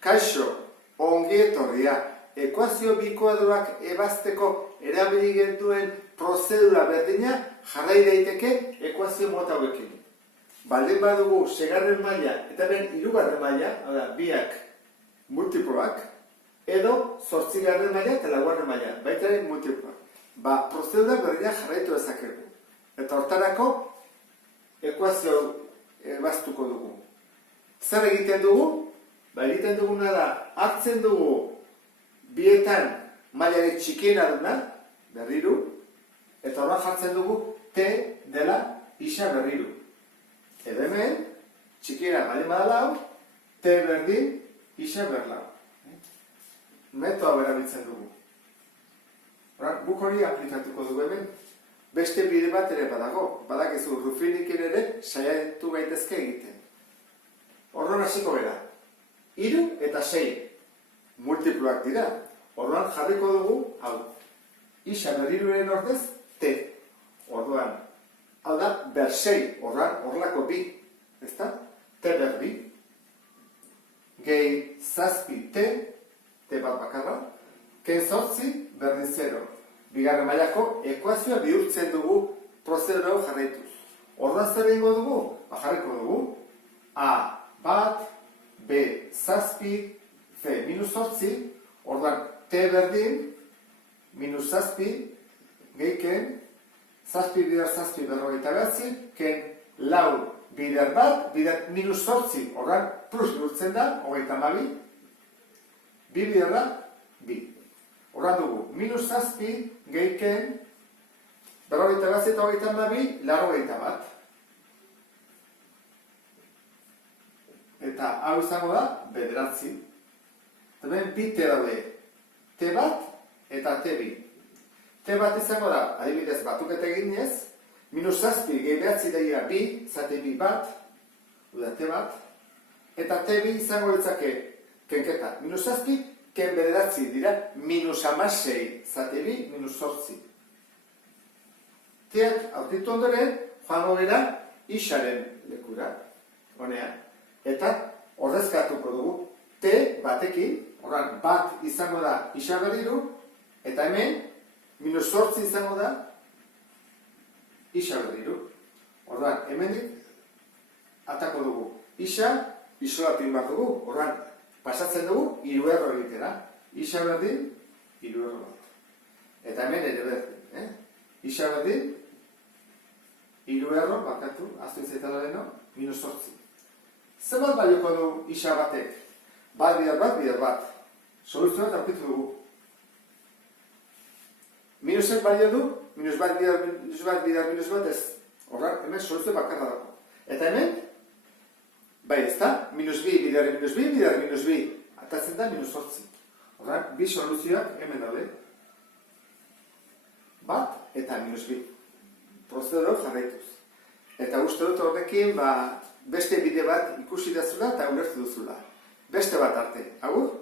Kaixo, ongi etorria, ekuazio bi kuadroak ebazteko erabili genduen prozedura berdina jarrai daiteke ekuazio mota hauekin. Baldin badugu segarren maila eta ben hirugarren maila, biak multiploak, edo zortzigarren maila eta laugarren maila, baita ere multiploak. Prozedura berdina jarraitu dezakegu. Eta hortarako ekuazio ebaztuko dugu. Zer egiten dugu? Egiten duguna da, hartzen dugu bietan mailari txikiena duna, berriru, eta horra jartzen dugu T dela isa berriru. Edo hemen, txikiena baldin badalau, T berdin isa berlau. Metoa berabiltzen dugu. Guk hori aplikatuko dugu hemen. Beste bide bat ere badago. Badakizu Ruffiniken ere saiatu gaitezke egiten. Orduan hasiko gara. 3 eta 6 multiploak dira. Orduan jarriko dugu, hau, isa berriruren ordez, T. Orduan, hau da, ber 6, horrelako bi, ezta? T berdi, gehi zazpi T, T bat bakarra, ken zortzi berdin 0. Bigarren mailako ekuazioa bihurtzen dugu prozedura hau jarraituz. Orduan zer egingo dugu? Jarriko dugu, A bat, B zazpi, C minus zortzi, orduan T berdin, minus zazpi, gehiken, zazpi bider zazpi berrogeita behatzi, ken lau bider bat, bider minus zortzi, orduan plus bihurtzen da, hogeita hamabi, bi biderra, bi. Orduan dugu, minus zazpi, gehiken, berrogeita behatzi eta hogeita hamabi, laurogeita bat. Eta hau izango da, bederatzi. Hemen bi T daude. T bat eta T bi. T bat izango da, adibidez batuket eginez, minus zazpi gehi behatzi daia bi, zate bi bat, T bat, eta T bi izango litzake kenketa. Minus zazpi, ken bederatzi dira, minus amasei, zate bi, minus zortzi. Teak, aurkitu ondoren, joango gara, isaren lekura, honea. Eta ordezkatuko dugu T batekin, orduan bat izango da isa berriru, eta hemen minus zortzi izango da isa berriru. Orduan hemendik atako dugu isa, isolatu egin behar dugu, orduan pasatzen dugu hiru erro egitera. Isa berdin, hiru erro bat. Eta hemen ere berdin. Isa berdin, hiru erro, bakatu, aztu izaitala deno, minus zortzi. Zenbat balioko du isa batek? Bat bider bat, bider bat. Soluzioak aurkitu dugu. Minusek balio du, minus bat bider, minus bat ez. Horrak, hemen soluzio bakarra dago. Eta hemen, bai ez da, minus bi, bider, minus bi, bider, minus bi. Atatzen da, minus zortzi. Horrak, bi soluzioak hemen daude. Bat eta minus bi. Prozedura jarraituz. Eta uste dut horrekin, beste bide bat ikusi dazula eta ulertu duzula. Beste bat arte. Agur?